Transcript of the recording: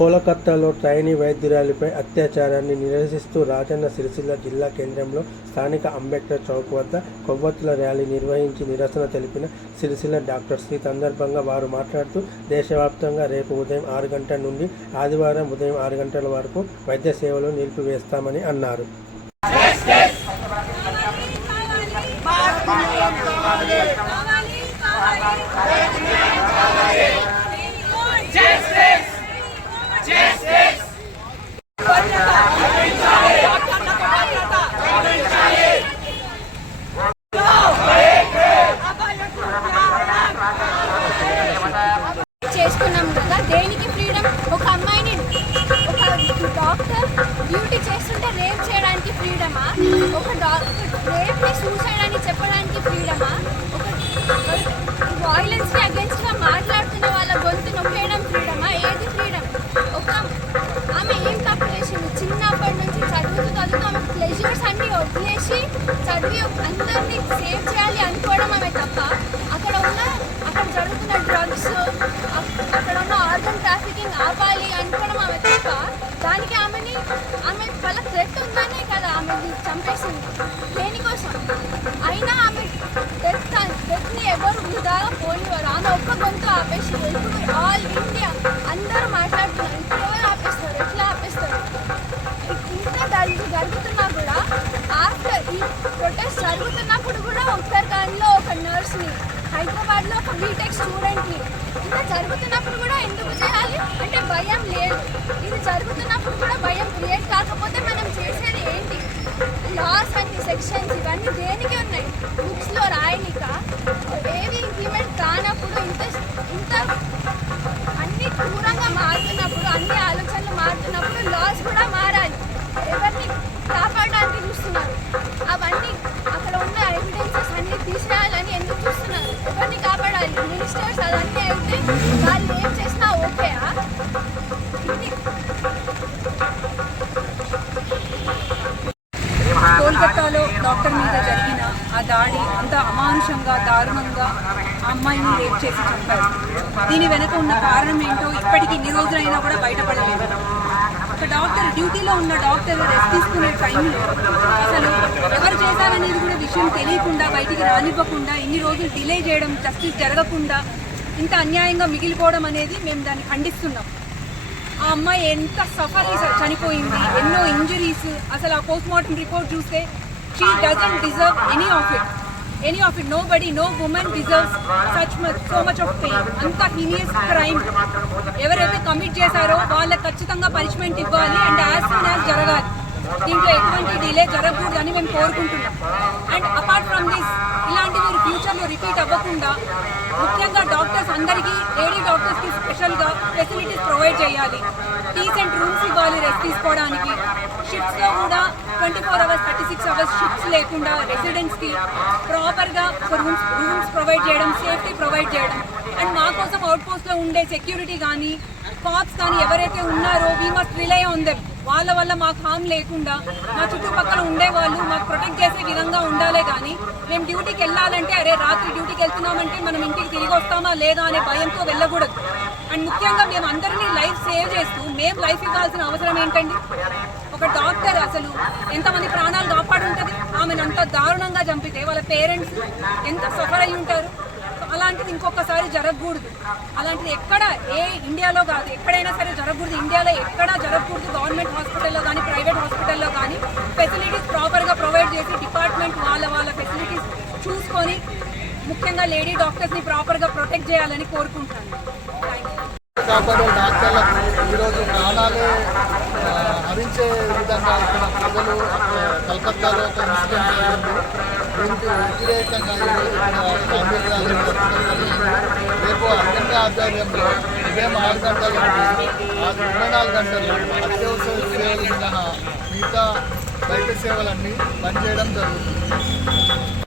కోలకత్తాలో trainee వైద్యురాలిపై అత్యాచారాన్ని నిరసిస్తూ రాజన్న సిరిసిల్ల జిల్లా కేంద్రంలో స్థానిక అంబేద్కర్ చౌక్ వద్ద కొవ్వొత్తుల ర్యాలీ నిర్వహించి నిరసన తెలిపిన సిరిసిల్ల డాక్టర్స్. ఈ సందర్భంగా వారు మాట్లాడుతూ దేశవ్యాప్తంగా రేపు ఉదయం 6 గంటల నుండి ఆదివారం ఉదయం 6 గంటల వరకు వైద్య సేవలు నిలిపివేస్తామని అన్నారు. చేసుకున్నాం కదా, దేనికి ఫ్రీడమ్? ఒక అమ్మాయిని ఒక డాక్టర్ డ్యూటీ చేస్తుంటే రేప్ చేయడానికి ఫ్రీడమా? ఒక రేప్ని సూసైడ్ అని చెప్పడానికి ఫ్రీడమా? ఒక వైలెన్స్కి అగేన్స్ట్గా మాట్లాడుతున్న వాళ్ళ గొంతు నొక్కేయడం ఫ్రీడమా? ఏది ఫ్రీడమ్? ఒక ఆమె ఏం తప్పు చేసింది? చిన్నప్పటి నుంచి చదువుతూ ఆమె ప్లెజర్స్ అన్నీ వదిలేసి చదివి అందరినీ సేవ్ చేయాలి అనుకోవడం ఆమె తప్ప. అక్కడ జరుగుతున్న డ్రగ్స్, అక్కడ ఉన్న ఆర్గన్ ట్రాఫికింగ్ ఆపాలి అనుకోవడం ఆమె తప్ప. దానికి ఆమె వాళ్ళ థ్రెట్ ఉందనే కదా ఆమెని చంపేసింది. దేనికోసం? అయినా ఆమె డెత్ని ఎవరు వృధాగా పోనివారు. ఆమె ఒక్క గొంతు ఆపేసి ఇప్పుడు ఆల్ ఇండియా అందరూ మాట్లాడుతున్నారు. ఇప్పుడు ఎవరు ఆపేస్తారు? ఎట్లా ఆపేస్తారు? ఇంత జరుగుతున్నా కూడా, ఆఫ్టర్ ఈ ప్రొటెస్ట్ జరుగుతున్నప్పుడు కూడా ఉత్తరాఖండ్లో ఒక నర్స్ని, హైదరాబాద్లో ఒక బీటెక్ స్టూడెంట్ని, ఇంత జరుగుతున్నప్పుడు కూడా ఎందుకు చేయాలి అంటే భయం లేదు. ఇది జరుగుతున్నప్పుడు కూడా భయం క్రియేట్ కాకపోతే మనం చేసేది ఏంటి? లాస్ అన్ని సెక్షన్స్ ఇవన్నీ దేనికి ఉన్నాయి? బుక్స్లో రాయనిక. ఏవి ఇంప్లిమెంట్ కానప్పుడు, ఇంత అన్ని దూరంగా మారుతున్నప్పుడు, అన్ని ఆలోచనలు మారుతున్నప్పుడు లాస్ కూడా మారాలి. ఎవరిని కాపాడడానికి చూస్తున్నారు? అవన్నీ అక్కడ ఉన్న ఎవిడెన్సెస్ అన్ని తీసేయాలని ఎందుకు చూస్తున్నారు? ఎవరిని కాపాడాలి? మినిస్టర్స్ అదన్నీ అయితే వాళ్ళు ఏం చేసినా ఓకేయా? కోల్కతాలో డాక్టర్ మీద జరిగిన ఆ దాడి అంత అమానుషంగా, దారుణంగా ఆ అమ్మాయిని రేప్ చేసి చంపారు. దీని వెనక ఉన్న కారణం ఏంటో ఇప్పటికీ ఇన్ని రోజులైనా కూడా బయటపడలేదు. ఒక డాక్టర్, డ్యూటీలో ఉన్న డాక్టర్ రెస్ట్ తీసుకునే టైంలో అసలు ఎవరు చేశారనేది కూడా విషయం తెలియకుండా, బయటికి రానివ్వకుండా, ఇన్ని రోజులు డిలే చేయడం, జస్టిస్ జరగకుండా ఇంత అన్యాయంగా మిగిలిపోవడం అనేది మేము దాన్ని ఖండిస్తున్నాం. ఆ అమ్మాయి ఎంత సఫర్ అయ్యి చనిపోయింది, ఎన్నో ఇంజరీస్. అసలు ఆ పోస్ట్ మార్టం రిపోర్ట్ చూస్తే she doesn't deserve any of it. Nobody, no women deserves so much of pain. అంత హీనియస్ క్రైమ్ ఎవరైతే కమిట్ చేశారో వాళ్ళకి ఖచ్చితంగా పనిష్మెంట్ ఇవ్వాలి అండ్ యాజ్ సూన్ యాజ్ జరగాలి. దీంట్లో ఎటువంటి డిలే జరగకూడదని మేము కోరుకుంటున్నాం. అండ్ అపార్ట్ ఫ్రమ్ దిస్, ఇలాంటివి ఫ్యూచర్లో రిపీట్ అవ్వకుండా ముఖ్యంగా డాక్టర్స్ అందరికీ, లేడీ డాక్టర్స్కి స్పెషల్గా ఫెసిలిటీస్ ప్రొవైడ్ చేయాలి. డీసెంట్ రూమ్స్ ఇవ్వాలి రెస్ట్ తీసుకోవడానికి. షిఫ్ట్స్లో కూడా 24 hours 36 hours షిఫ్ట్స్ లేకుండా రెసిడెంట్స్కి ప్రాపర్గా రూమ్స్ ప్రొవైడ్ చేయడం, సేఫ్టీ ప్రొవైడ్ చేయడం. అండ్ మా కోసం అవుట్ పోస్ట్లో ఉండే సెక్యూరిటీ కానీ, కాప్స్ కానీ ఎవరైతే ఉన్నారో, we must rely on them. వాళ్ళ వల్ల మాకు హామ్ లేకుండా మా చుట్టుపక్కల ఉండేవాళ్ళు మాకు ప్రొటెక్ట్ చేసే విధంగా ఉండాలే కానీ మేము డ్యూటీకి వెళ్ళాలంటే అరే రాత్రి డ్యూటీకి వెళ్తున్నామంటే మనం ఇంటికి తిరిగి వస్తామా లేదా అనే భయంతో వెళ్ళకూడదు. అండ్ ముఖ్యంగా మేము అందరినీ లైఫ్ సేవ్ చేస్తూ మేము లైఫ్ ఇవ్వాల్సిన అవసరం ఏంటండి? ఒక డాక్టర్ అసలు ఎంతమంది ప్రాణాలు కాపాడుంటుంది? ఆమెను అంత దారుణంగా చంపితే వాళ్ళ పేరెంట్స్ ఎంత సఫర్ అయి ఉంటారు? అలాంటిది ఇంకొకసారి జరగకూడదు. అలాంటిది ఎక్కడ, ఇండియాలో కాదు, ఎక్కడైనా సరే జరగకూడదు. ఇండియాలో ఎక్కడా జరగకూడదు. గవర్నమెంట్ హాస్పిటల్లో కానీ, ప్రైవేట్ హాస్పిటల్లో కానీ ఫెసిలిటీస్ ప్రాపర్గా ప్రొవైడ్ చేసి డిపార్ట్మెంట్ వాళ్ళ ఫెసిలిటీస్ చూసుకొని ముఖ్యంగా లేడీ డాక్టర్స్ని ప్రాపర్గా ప్రొటెక్ట్ చేయాలని కోరుకుంటున్నాను. కాపాడే డాక్టర్లకు ఈరోజు ప్రాణాలే హరించే విధంగా ఇక్కడ ప్రజలు కలకత్తాలో ఒక ఇన్సిడెంట్ జరిగింది. దీనికి వ్యతిరేకంగా రేపు అఖండ ఆధ్వర్యంలో ఉదయం 6 గంటల నుండి 24 గంటలు అత్యవసర సేవలు మినహా మిగతా వైద్య సేవలన్నీ పనిచేయడం జరుగుతుంది.